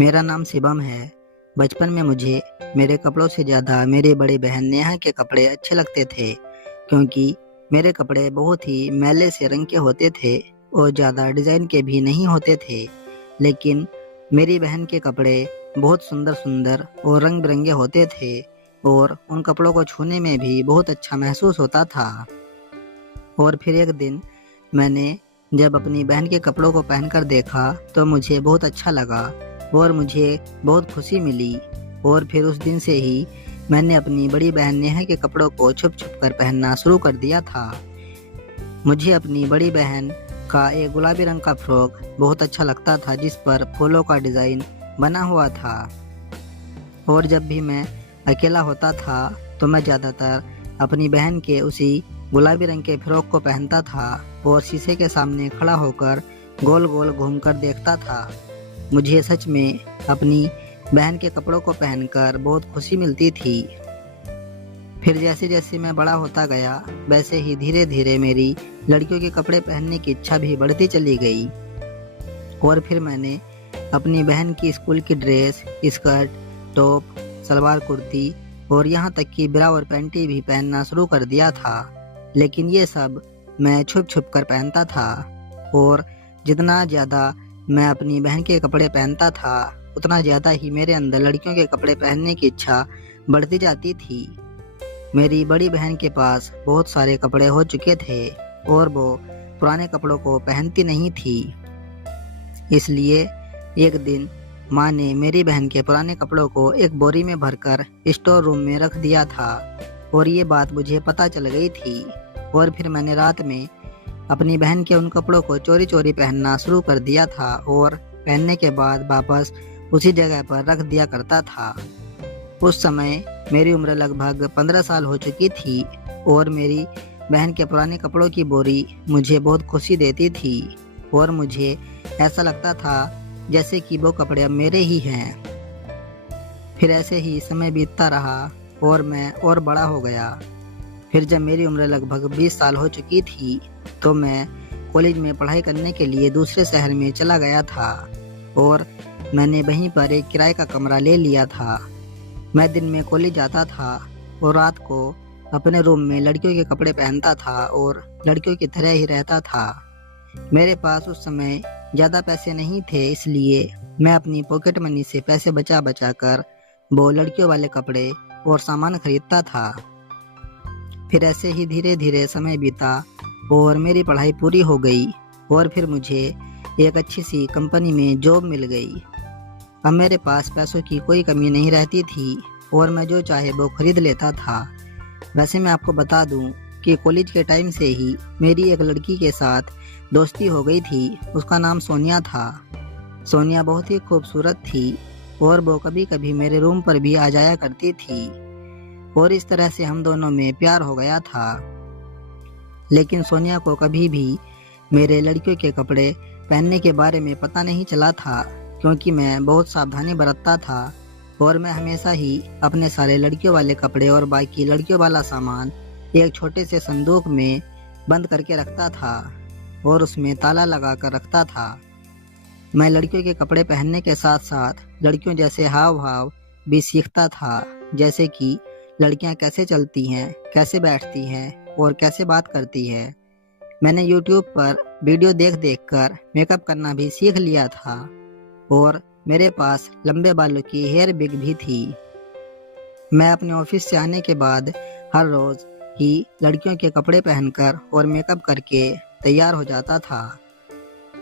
मेरा नाम शिवम है। बचपन में मुझे मेरे कपड़ों से ज़्यादा मेरी बड़ी बहन नेहा के कपड़े अच्छे लगते थे, क्योंकि मेरे कपड़े बहुत ही मैले से रंग के होते थे और ज़्यादा डिज़ाइन के भी नहीं होते थे। लेकिन मेरी बहन के कपड़े बहुत सुंदर सुंदर और रंग बिरंगे होते थे और उन कपड़ों को छूने में भी बहुत अच्छा महसूस होता था। और फिर एक दिन मैंने जब अपनी बहन के कपड़ों को पहनकर देखा तो मुझे बहुत अच्छा लगा और मुझे बहुत खुशी मिली। और फिर उस दिन से ही मैंने अपनी बड़ी बहन नेहा के कपड़ों को छुप छुप कर पहनना शुरू कर दिया था। मुझे अपनी बड़ी बहन का एक गुलाबी रंग का फ्रॉक बहुत अच्छा लगता था, जिस पर फूलों का डिज़ाइन बना हुआ था। और जब भी मैं अकेला होता था तो मैं ज़्यादातर अपनी बहन के उसी गुलाबी रंग के फ्रॉक को पहनता था और शीशे के सामने खड़ा होकर गोल गोल घूमकर देखता था। मुझे सच में अपनी बहन के कपड़ों को पहनकर बहुत खुशी मिलती थी। फिर जैसे जैसे मैं बड़ा होता गया, वैसे ही धीरे धीरे मेरी लड़कियों के कपड़े पहनने की इच्छा भी बढ़ती चली गई। और फिर मैंने अपनी बहन की स्कूल की dress, skirt, top, salwar kurti और यहाँ तक कि ब्रा और पैंटी भी पहनना शुरू कर दिया था। लेकिन ये सब मैं छुप छुप कर पहनता था और जितना ज़्यादा मैं अपनी बहन के कपड़े पहनता था उतना ज़्यादा ही मेरे अंदर लड़कियों के कपड़े पहनने की इच्छा बढ़ती जाती थी। मेरी बड़ी बहन के पास बहुत सारे कपड़े हो चुके थे और वो पुराने कपड़ों को पहनती नहीं थी। इसलिए एक दिन माँ ने मेरी बहन के पुराने कपड़ों को एक बोरी में भरकर स्टोर रूम में रख दिया था और ये बात मुझे पता चल गई थी। और फिर मैंने रात में अपनी बहन के उन कपड़ों को चोरी चोरी पहनना शुरू कर दिया था और पहनने के बाद वापस उसी जगह पर रख दिया करता था। उस समय मेरी उम्र लगभग 15 साल हो चुकी थी और मेरी बहन के पुराने कपड़ों की बोरी मुझे बहुत खुशी देती थी और मुझे ऐसा लगता था जैसे कि वो कपड़े अब मेरे ही हैं। फिर ऐसे ही समय बीतता रहा और मैं और बड़ा हो गया। फिर जब मेरी उम्र लगभग 20 साल हो चुकी थी तो मैं कॉलेज में पढ़ाई करने के लिए दूसरे शहर में चला गया था और मैंने वहीं पर एक किराए का कमरा ले लिया था। मैं दिन में कॉलेज जाता था और रात को अपने रूम में लड़कियों के कपड़े पहनता था और लड़कियों की तरह ही रहता था। मेरे पास उस समय ज़्यादा पैसे नहीं थे, इसलिए मैं अपनी पॉकेट मनी से पैसे बचा बचा कर वो लड़कियों वाले कपड़े और सामान खरीदता था। फिर ऐसे ही धीरे धीरे समय बीता और मेरी पढ़ाई पूरी हो गई और फिर मुझे एक अच्छी सी कंपनी में जॉब मिल गई। अब मेरे पास पैसों की कोई कमी नहीं रहती थी और मैं जो चाहे वो खरीद लेता था। वैसे मैं आपको बता दूं कि कॉलेज के टाइम से ही मेरी एक लड़की के साथ दोस्ती हो गई थी। उसका नाम सोनिया था। सोनिया बहुत ही खूबसूरत थी और वो कभी कभी मेरे रूम पर भी आ जाया करती थी और इस तरह से हम दोनों में प्यार हो गया था। लेकिन सोनिया को कभी भी मेरे लड़कियों के कपड़े पहनने के बारे में पता नहीं चला था, क्योंकि मैं बहुत सावधानी बरतता था और मैं हमेशा ही अपने सारे लड़कियों वाले कपड़े और बाकी लड़कियों वाला सामान एक छोटे से संदूक में बंद करके रखता था और उसमें ताला लगा कर रखता था। मैं लड़कियों के कपड़े पहनने के साथ साथ लड़कियों जैसे हाव भाव भी सीखता था, जैसे कि लड़कियां कैसे चलती हैं, कैसे बैठती हैं और कैसे बात करती है। मैंने YouTube पर वीडियो देख देख कर मेकअप करना भी सीख लिया था और मेरे पास लंबे बालों की हेयर विग भी थी। मैं अपने ऑफिस से आने के बाद हर रोज ही लड़कियों के कपड़े पहनकर और मेकअप करके तैयार हो जाता था।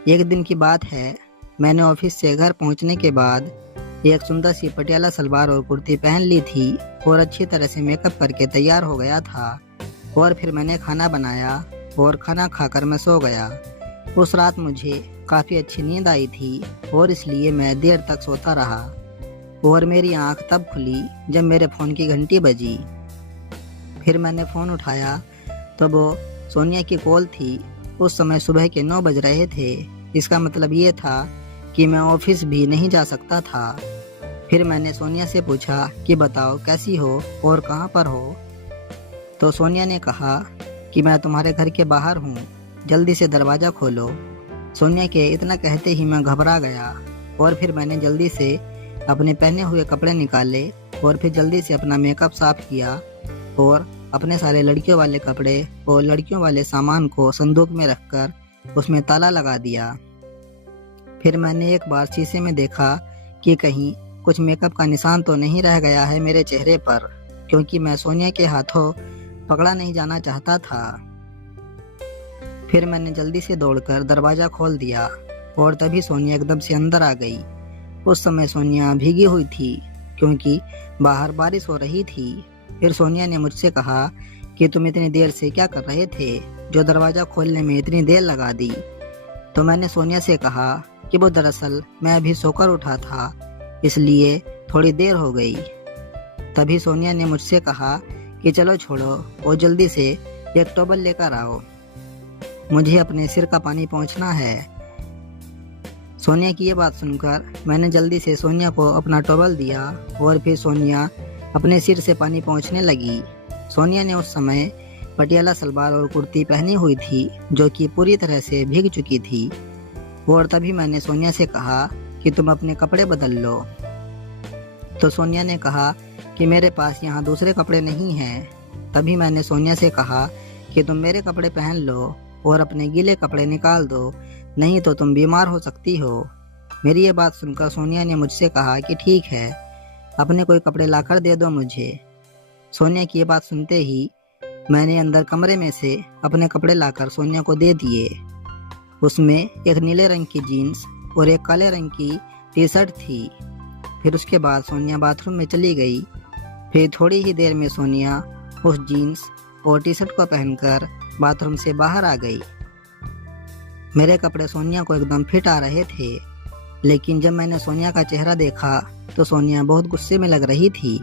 एक दिन की बात है, मैंने ऑफिस से घर पहुंचने के बाद एक सुंदर सी पटियाला सलवार और कुर्ती पहन ली थी और अच्छी तरह से मेकअप करके तैयार हो गया था। और फिर मैंने खाना बनाया और खाना खाकर मैं सो गया। उस रात मुझे काफ़ी अच्छी नींद आई थी और इसलिए मैं देर तक सोता रहा और मेरी आंख तब खुली जब मेरे फ़ोन की घंटी बजी। फिर मैंने फ़ोन उठाया तो वो सोनिया की कॉल थी। उस समय सुबह के 9 बज रहे थे। इसका मतलब ये था कि मैं ऑफिस भी नहीं जा सकता था। फिर मैंने सोनिया से पूछा कि बताओ कैसी हो और कहाँ पर हो। तो सोनिया ने कहा कि मैं तुम्हारे घर के बाहर हूँ, जल्दी से दरवाज़ा खोलो। सोनिया के इतना कहते ही मैं घबरा गया और फिर मैंने जल्दी से अपने पहने हुए कपड़े निकाले और फिर जल्दी से अपना मेकअप साफ किया और अपने सारे लड़कियों वाले कपड़े और लड़कियों वाले सामान को संदूक में रखकर उसमें ताला लगा दिया। फिर मैंने एक बार शीशे में देखा कि कहीं कुछ मेकअप का निशान तो नहीं रह गया है मेरे चेहरे पर, क्योंकि मैं सोनिया के हाथों पकड़ा नहीं जाना चाहता था। फिर मैंने जल्दी से दौड़कर दरवाजा खोल दिया और तभी सोनिया एकदम से अंदर आ गई। उस समय सोनिया भीगी हुई थी क्योंकि बाहर बारिश हो रही थी। फिर सोनिया ने मुझसे कहा कि तुम इतनी देर से क्या कर रहे थे, जो दरवाजा खोलने में इतनी देर लगा दी। तो मैंने सोनिया से कहा कि वो दरअसल मैं अभी सोकर उठा था, इसलिए थोड़ी देर हो गई। तभी सोनिया ने मुझसे कहा कि चलो छोड़ो और जल्दी से एक टॉवल लेकर आओ, मुझे अपने सिर का पानी पहुंचना है। सोनिया की ये बात सुनकर मैंने जल्दी से सोनिया को अपना टॉवल दिया और फिर सोनिया अपने सिर से पानी पहुंचने लगी। सोनिया ने उस समय पटियाला सलवार और कुर्ती पहनी हुई थी जो कि पूरी तरह से भीग चुकी थी। और तभी मैंने सोनिया से कहा कि तुम अपने कपड़े बदल लो। तो सोनिया ने कहा कि मेरे पास यहाँ दूसरे कपड़े नहीं हैं। तभी मैंने सोनिया से कहा कि तुम मेरे कपड़े पहन लो और अपने गीले कपड़े निकाल दो, नहीं तो तुम बीमार हो सकती हो। मेरी ये बात सुनकर सोनिया ने मुझसे कहा कि ठीक है, अपने कोई कपड़े लाकर दे दो मुझे। सोनिया की ये बात सुनते ही मैंने अंदर कमरे में से अपने कपड़े लाकर सोनिया को दे दिए। उसमें एक नीले रंग की जीन्स और एक काले रंग की टी शर्ट थी। फिर उसके बाद सोनिया बाथरूम में चली गई। फिर थोड़ी ही देर में सोनिया उस जीन्स और टी शर्ट को पहनकर बाथरूम से बाहर आ गई। मेरे कपड़े सोनिया को एकदम फिट आ रहे थे, लेकिन जब मैंने सोनिया का चेहरा देखा तो सोनिया बहुत गुस्से में लग रही थी।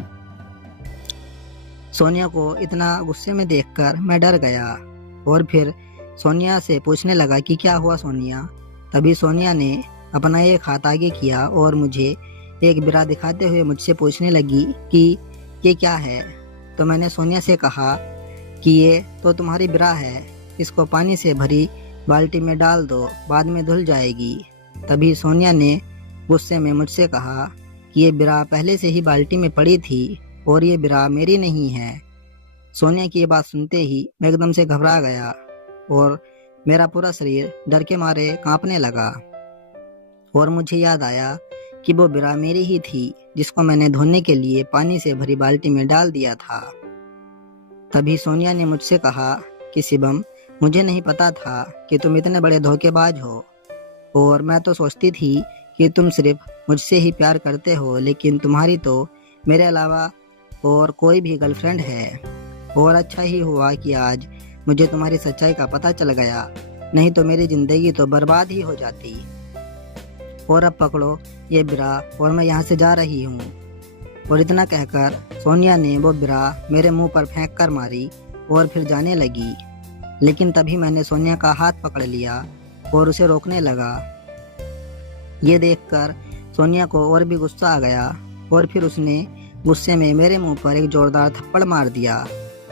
सोनिया को इतना गुस्से में देखकर मैं डर गया और फिर सोनिया से पूछने लगा कि क्या हुआ सोनिया। तभी सोनिया ने अपना एक हाथ आगे किया और मुझे एक बिरा दिखाते हुए मुझसे पूछने लगी कि ये क्या है। तो मैंने सोनिया से कहा कि ये तो तुम्हारी बिरा है, इसको पानी से भरी बाल्टी में डाल दो, बाद में धुल जाएगी। तभी सोनिया ने गुस्से में मुझसे कहा कि ये बिरा पहले से ही बाल्टी में पड़ी थी और ये बिरा मेरी नहीं है। सोनिया की ये बात सुनते ही मैं एकदम से घबरा गया और मेरा पूरा शरीर डर के मारे कांपने लगा और मुझे याद आया कि वो बिरा मेरी ही थी जिसको मैंने धोने के लिए पानी से भरी बाल्टी में डाल दिया था। तभी सोनिया ने मुझसे कहा कि शिवम, मुझे नहीं पता था कि तुम इतने बड़े धोखेबाज हो और मैं तो सोचती थी कि तुम सिर्फ मुझसे ही प्यार करते हो, लेकिन तुम्हारी तो मेरे अलावा और कोई भी गर्लफ्रेंड है। और अच्छा ही हुआ कि आज मुझे तुम्हारी सच्चाई का पता चल गया, नहीं तो मेरी जिंदगी तो बर्बाद ही हो जाती। और अब पकड़ो ये बिरा और मैं यहाँ से जा रही हूँ। और इतना कहकर सोनिया ने वो बिरा मेरे मुंह पर फेंक कर मारी और फिर जाने लगी। लेकिन तभी मैंने सोनिया का हाथ पकड़ लिया और उसे रोकने लगा। ये देखकर सोनिया को और भी गुस्सा आ गया और फिर उसने गुस्से में मेरे मुंह पर एक जोरदार थप्पड़ मार दिया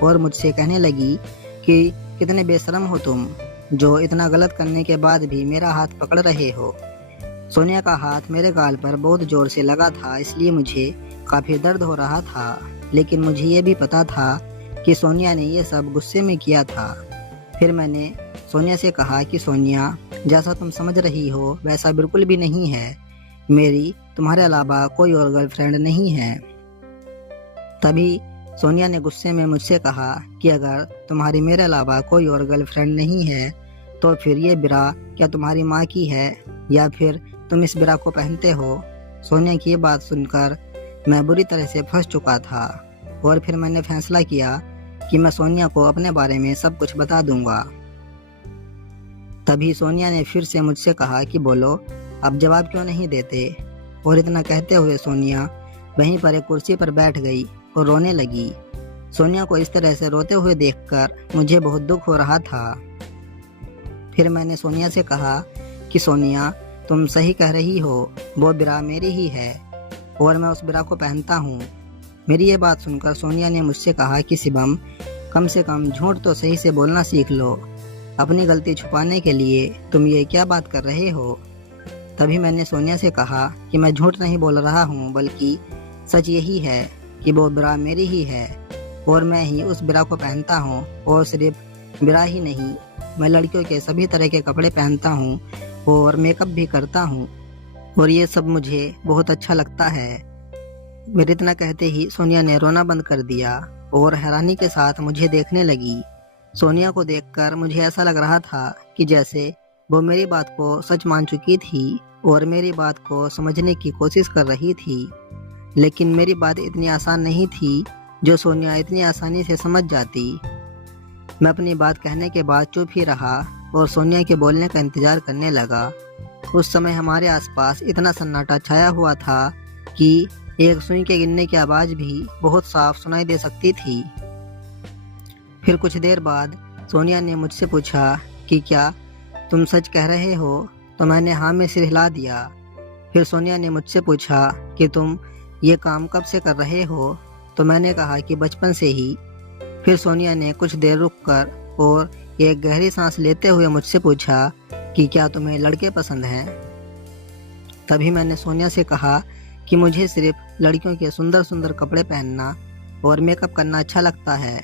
और मुझसे कहने लगी कि कितने बेशरम हो तुम, जो इतना गलत करने के बाद भी मेरा हाथ पकड़ रहे हो। सोनिया का हाथ मेरे गाल पर बहुत जोर से लगा था, इसलिए मुझे काफी दर्द हो रहा था, लेकिन मुझे ये भी पता था कि सोनिया ने ये सब गुस्से में किया था। फिर मैंने सोनिया से कहा कि सोनिया, जैसा तुम समझ रही हो वैसा बिल्कुल भी नहीं है, मेरी तुम्हारे अलावा कोई और गर्लफ्रेंड नहीं है। तभी सोनिया ने गुस्से में मुझसे कहा कि अगर तुम्हारी मेरे अलावा कोई और गर्लफ्रेंड नहीं है तो फिर ये बिरा क्या तुम्हारी माँ की है या फिर तुम इस बिरा को पहनते हो। सोनिया की ये बात सुनकर मैं बुरी तरह से फंस चुका था और फिर मैंने फैसला किया कि मैं सोनिया को अपने बारे में सब कुछ बता दूंगा। तभी सोनिया ने फिर से मुझसे कहा कि बोलो, अब जवाब क्यों नहीं देते। और इतना कहते हुए सोनिया वहीं पर एक कुर्सी पर बैठ गई और रोने लगी। सोनिया को इस तरह से रोते हुए देखकर मुझे बहुत दुख हो रहा था। फिर मैंने सोनिया से कहा कि सोनिया, तुम सही कह रही हो, वो बिरा मेरी ही है और मैं उस बिरा को पहनता हूँ। मेरी ये बात सुनकर सोनिया ने मुझसे कहा कि शिवम, कम से कम झूठ तो सही से बोलना सीख लो, अपनी गलती छुपाने के लिए तुम ये क्या बात कर रहे हो। तभी मैंने सोनिया से कहा कि मैं झूठ नहीं बोल रहा हूँ, बल्कि सच यही है कि वो ब्रा मेरी ही है और मैं ही उस ब्रा को पहनता हूँ। और सिर्फ ब्रा ही नहीं, मैं लड़कियों के सभी तरह के कपड़े पहनता हूँ और मेकअप भी करता हूँ और ये सब मुझे बहुत अच्छा लगता है। मेरे इतना कहते ही सोनिया ने रोना बंद कर दिया और हैरानी के साथ मुझे देखने लगी। सोनिया को देखकर मुझे ऐसा लग रहा था कि जैसे वो मेरी बात को सच मान चुकी थी और मेरी बात को समझने की कोशिश कर रही थी। लेकिन मेरी बात इतनी आसान नहीं थी जो सोनिया इतनी आसानी से समझ जाती। मैं अपनी बात कहने के बाद चुप ही रहा और सोनिया के बोलने का इंतजार करने लगा। उस समय हमारे आसपास इतना सन्नाटा छाया हुआ था कि एक सुई के गिरने की आवाज़ भी बहुत साफ सुनाई दे सकती थी। फिर कुछ देर बाद सोनिया ने मुझसे पूछा कि क्या तुम सच कह रहे हो? तो मैंने हाँ में सिर हिला दिया। फिर सोनिया ने मुझसे पूछा कि तुम ये काम कब से कर रहे हो? तो मैंने कहा कि बचपन से ही। फिर सोनिया ने कुछ देर रुककर और एक गहरी सांस लेते हुए मुझसे पूछा कि क्या तुम्हें लड़के पसंद हैं? तभी मैंने सोनिया से कहा कि मुझे सिर्फ लड़कियों के सुंदर सुंदर कपड़े पहनना और मेकअप करना अच्छा लगता है,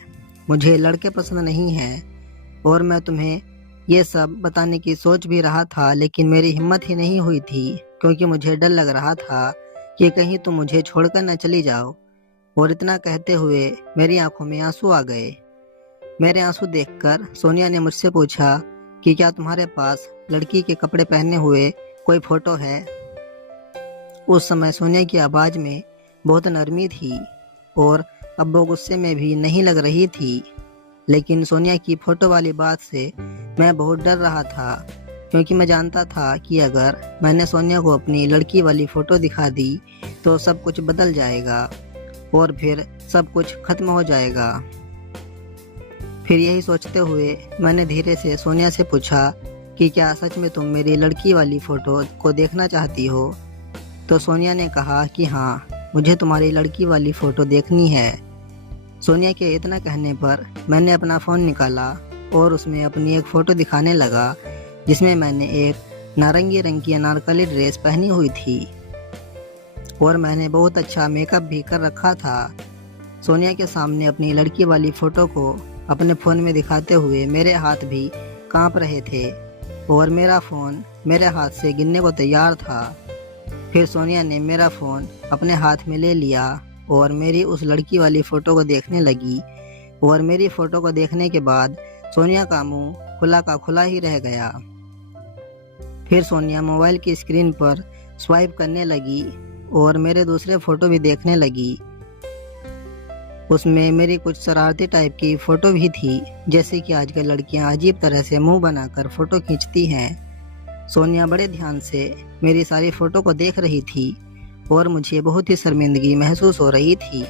मुझे लड़के पसंद नहीं हैं। और मैं तुम्हें ये सब बताने की सोच भी रहा था, लेकिन मेरी हिम्मत ही नहीं हुई थी क्योंकि मुझे डर लग रहा था कि कहीं तुम मुझे छोड़कर न चली जाओ। और इतना कहते हुए मेरी आंखों में आंसू आ गए। मेरे आंसू देखकर सोनिया ने मुझसे पूछा कि क्या तुम्हारे पास लड़की के कपड़े पहने हुए कोई फोटो है? उस समय सोनिया की आवाज़ में बहुत नरमी थी और अब वो गुस्से में भी नहीं लग रही थी। लेकिन सोनिया की फ़ोटो वाली बात से मैं बहुत डर रहा था क्योंकि मैं जानता था कि अगर मैंने सोनिया को अपनी लड़की वाली फ़ोटो दिखा दी तो सब कुछ बदल जाएगा और फिर सब कुछ खत्म हो जाएगा। फिर यही सोचते हुए मैंने धीरे से सोनिया से पूछा कि क्या सच में तुम मेरी लड़की वाली फ़ोटो को देखना चाहती हो? तो सोनिया ने कहा कि हाँ, मुझे तुम्हारी लड़की वाली फ़ोटो देखनी है। सोनिया के इतना कहने पर मैंने अपना फ़ोन निकाला और उसमें अपनी एक फ़ोटो दिखाने लगा जिसमें मैंने एक नारंगी रंग की अनारकली ड्रेस पहनी हुई थी और मैंने बहुत अच्छा मेकअप भी कर रखा था। सोनिया के सामने अपनी लड़की वाली फ़ोटो को अपने फ़ोन में दिखाते हुए मेरे हाथ भी कांप रहे थे और मेरा फ़ोन मेरे हाथ से गिरने को तैयार था। फिर सोनिया ने मेरा फ़ोन अपने हाथ में ले लिया और मेरी उस लड़की वाली फ़ोटो को देखने लगी और मेरी फ़ोटो को देखने के बाद सोनिया का मुंह खुला का खुला ही रह गया। फिर सोनिया मोबाइल की स्क्रीन पर स्वाइप करने लगी और मेरे दूसरे फ़ोटो भी देखने लगी। उसमें मेरी कुछ शरारती टाइप की फ़ोटो भी थी, जैसे कि आजकल लड़कियां अजीब तरह से मुंह बनाकर फ़ोटो खींचती हैं। सोनिया बड़े ध्यान से मेरी सारी फ़ोटो को देख रही थी और मुझे बहुत ही शर्मिंदगी महसूस हो रही थी।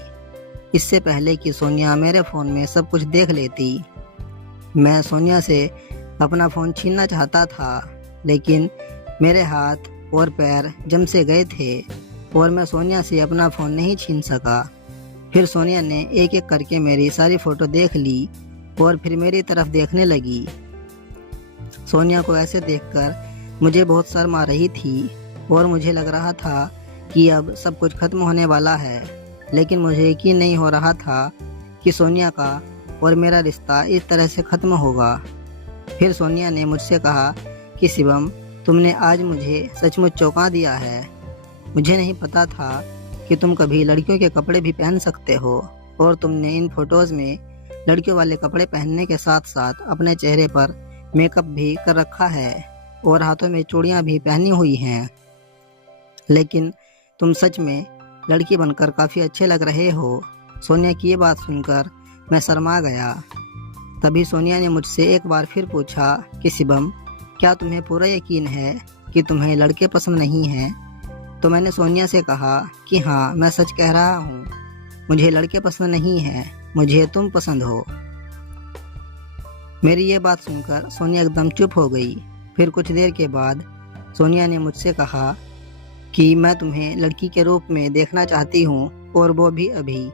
इससे पहले कि सोनिया मेरे फ़ोन में सब कुछ देख लेती, मैं सोनिया से अपना फ़ोन छीनना चाहता था, लेकिन मेरे हाथ और पैर जम से गए थे और मैं सोनिया से अपना फ़ोन नहीं छीन सका। फिर सोनिया ने एक एक करके मेरी सारी फ़ोटो देख ली और फिर मेरी तरफ देखने लगी। सोनिया को ऐसे देखकर मुझे बहुत शर्म आ रही थी और मुझे लग रहा था कि अब सब कुछ खत्म होने वाला है, लेकिन मुझे यकीन नहीं हो रहा था कि सोनिया का और मेरा रिश्ता इस तरह से ख़त्म होगा। फिर सोनिया ने मुझसे कहा कि शिवम, तुमने आज मुझे सचमुच चौंका दिया है। मुझे नहीं पता था कि तुम कभी लड़कियों के कपड़े भी पहन सकते हो और तुमने इन फ़ोटोज़ में लड़कियों वाले कपड़े पहनने के साथ साथ अपने चेहरे पर मेकअप भी कर रखा है और हाथों में चूड़ियाँ भी पहनी हुई हैं। लेकिन तुम सच में लड़की बनकर काफ़ी अच्छे लग रहे हो। सोनिया की ये बात सुनकर मैं शर्मा गया। तभी सोनिया ने मुझसे एक बार फिर पूछा कि शिवम, क्या तुम्हें पूरा यकीन है कि तुम्हें लड़के पसंद नहीं हैं? तो मैंने सोनिया से कहा कि हाँ, मैं सच कह रहा हूँ, मुझे लड़के पसंद नहीं हैं, मुझे तुम पसंद हो। मेरी ये बात सुनकर सोनिया एकदम चुप हो गई। फिर कुछ देर के बाद सोनिया ने मुझसे कहा कि मैं तुम्हें लड़की के रूप में देखना चाहती हूँ और वो भी अभी।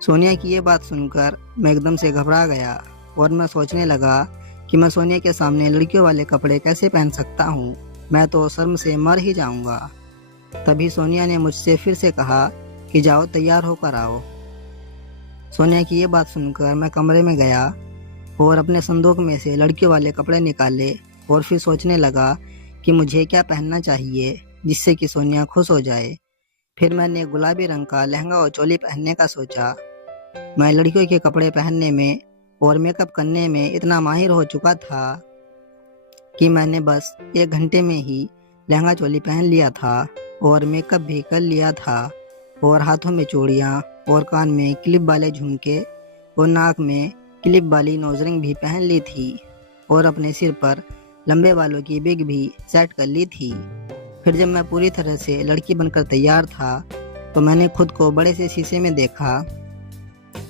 सोनिया की ये बात सुनकर मैं एकदम से घबरा गया और मैं सोचने लगा कि मैं सोनिया के सामने लड़कियों वाले कपड़े कैसे पहन सकता हूँ। मैं तो शर्म से मर ही जाऊंगा। तभी सोनिया ने मुझसे फिर से कहा कि जाओ तैयार होकर आओ। सोनिया की ये बात सुनकर मैं कमरे में गया और अपने संदूक में से लड़कियों वाले कपड़े निकाले और फिर सोचने लगा कि मुझे क्या पहनना चाहिए जिससे कि सोनिया खुश हो जाए। फिर मैंने गुलाबी रंग का लहंगा और चोली पहनने का सोचा। मैं लड़कियों के कपड़े पहनने में और मेकअप करने में इतना माहिर हो चुका था कि मैंने बस 1 घंटे में ही लहंगा चोली पहन लिया था और मेकअप भी कर लिया था और हाथों में चूड़ियाँ और कान में क्लिप वाले झुमके और नाक में क्लिप वाली नोजरिंग भी पहन ली थी और अपने सिर पर लंबे बालों की बिग भी सेट कर ली थी। फिर जब मैं पूरी तरह से लड़की बनकर तैयार था तो मैंने खुद को बड़े से शीशे में देखा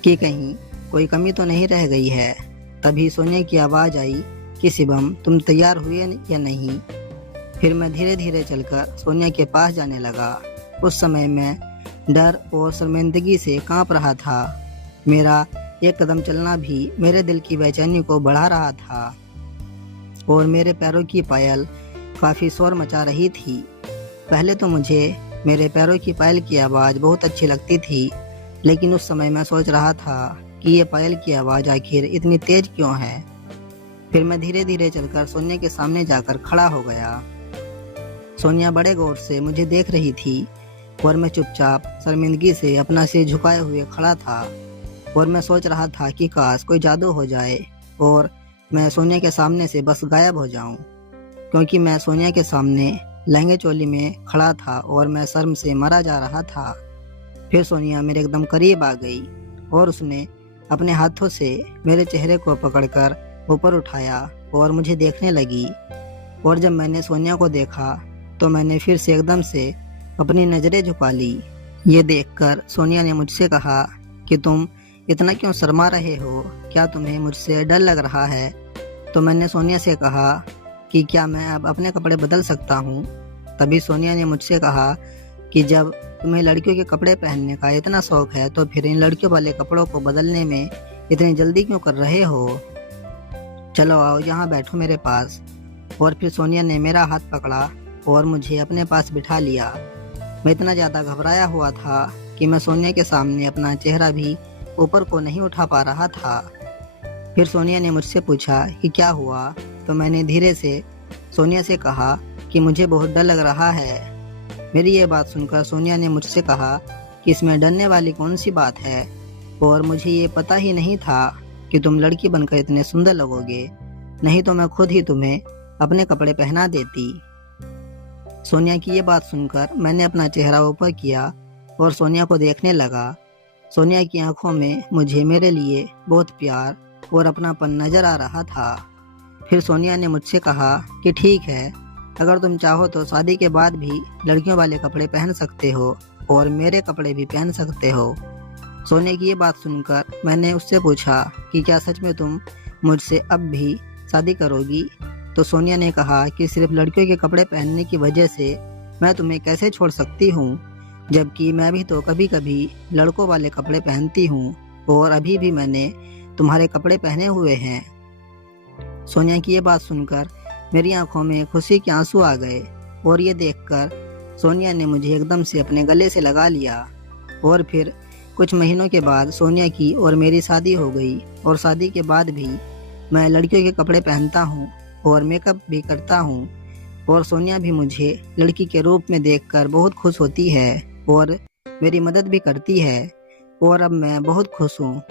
कि कहीं कोई कमी तो नहीं रह गई है। तभी सोनिया की आवाज़ आई कि शिवम, तुम तैयार हुए या नहीं। फिर मैं धीरे धीरे चलकर सोनिया के पास जाने लगा। उस समय मैं डर और शर्मिंदगी से कांप रहा था। मेरा एक कदम चलना भी मेरे दिल की बेचैनी को बढ़ा रहा था और मेरे पैरों की पायल काफ़ी शोर मचा रही थी। पहले तो मुझे मेरे पैरों की पायल की आवाज़ बहुत अच्छी लगती थी, लेकिन उस समय मैं सोच रहा था कि ये पायल की आवाज़ आखिर इतनी तेज क्यों है। फिर मैं धीरे धीरे चलकर सोनिया के सामने जाकर खड़ा हो गया। सोनिया बड़े गौर से मुझे देख रही थी और मैं चुपचाप शर्मिंदगी से अपना सिर झुकाए हुए खड़ा था और मैं सोच रहा था कि काश कोई जादू हो जाए और मैं सोनिया के सामने से बस गायब हो जाऊं, क्योंकि मैं सोनिया के सामने लहंगे चोली में खड़ा था और मैं शर्म से मरा जा रहा था। फिर सोनिया मेरे एकदम करीब आ गई और उसने अपने हाथों से मेरे चेहरे को पकड़कर ऊपर उठाया और मुझे देखने लगी। और जब मैंने सोनिया को देखा तो मैंने फिर से एकदम से अपनी नज़रें झुका ली। ये देखकर सोनिया ने मुझसे कहा कि तुम इतना क्यों शर्मा रहे हो, क्या तुम्हें मुझसे डर लग रहा है। तो मैंने सोनिया से कहा कि क्या मैं अब अपने कपड़े बदल सकता हूँ। तभी सोनिया ने मुझसे कहा कि जब तुम्हें लड़कियों के कपड़े पहनने का इतना शौक है तो फिर इन लड़कियों वाले कपड़ों को बदलने में इतनी जल्दी क्यों कर रहे हो। चलो आओ यहाँ बैठो मेरे पास। और फिर सोनिया ने मेरा हाथ पकड़ा और मुझे अपने पास बिठा लिया। मैं इतना ज़्यादा घबराया हुआ था कि मैं सोनिया के सामने अपना चेहरा भी ऊपर को नहीं उठा पा रहा था। फिर सोनिया ने मुझसे पूछा कि क्या हुआ, तो मैंने धीरे से सोनिया से कहा कि मुझे बहुत डर लग रहा है। मेरी ये बात सुनकर सोनिया ने मुझसे कहा कि इसमें डरने वाली कौन सी बात है, और मुझे ये पता ही नहीं था कि तुम लड़की बनकर इतने सुंदर लगोगे, नहीं तो मैं खुद ही तुम्हें अपने कपड़े पहना देती। सोनिया की ये बात सुनकर मैंने अपना चेहरा ऊपर किया और सोनिया को देखने लगा। सोनिया की आंखों में मुझे मेरे लिए बहुत प्यार और अपनापन नजर आ रहा था। फिर सोनिया ने मुझसे कहा कि ठीक है, अगर तुम चाहो तो शादी के बाद भी लड़कियों वाले कपड़े पहन सकते हो और मेरे कपड़े भी पहन सकते हो। सोनिया की ये बात सुनकर मैंने उससे पूछा कि क्या सच में तुम मुझसे अब भी शादी करोगी। तो सोनिया ने कहा कि सिर्फ लड़कियों के कपड़े पहनने की वजह से मैं तुम्हें कैसे छोड़ सकती हूँ, जबकि मैं भी तो कभी कभी लड़कों वाले कपड़े पहनती हूँ और अभी भी मैंने तुम्हारे कपड़े पहने हुए हैं। सोनिया की ये बात सुनकर मेरी आंखों में खुशी के आंसू आ गए और ये देखकर सोनिया ने मुझे एकदम से अपने गले से लगा लिया। और फिर कुछ महीनों के बाद सोनिया की और मेरी शादी हो गई और शादी के बाद भी मैं लड़कियों के कपड़े पहनता हूँ और मेकअप भी करता हूँ और सोनिया भी मुझे लड़की के रूप में देखकर बहुत खुश होती है और मेरी मदद भी करती है और अब मैं बहुत खुश हूँ।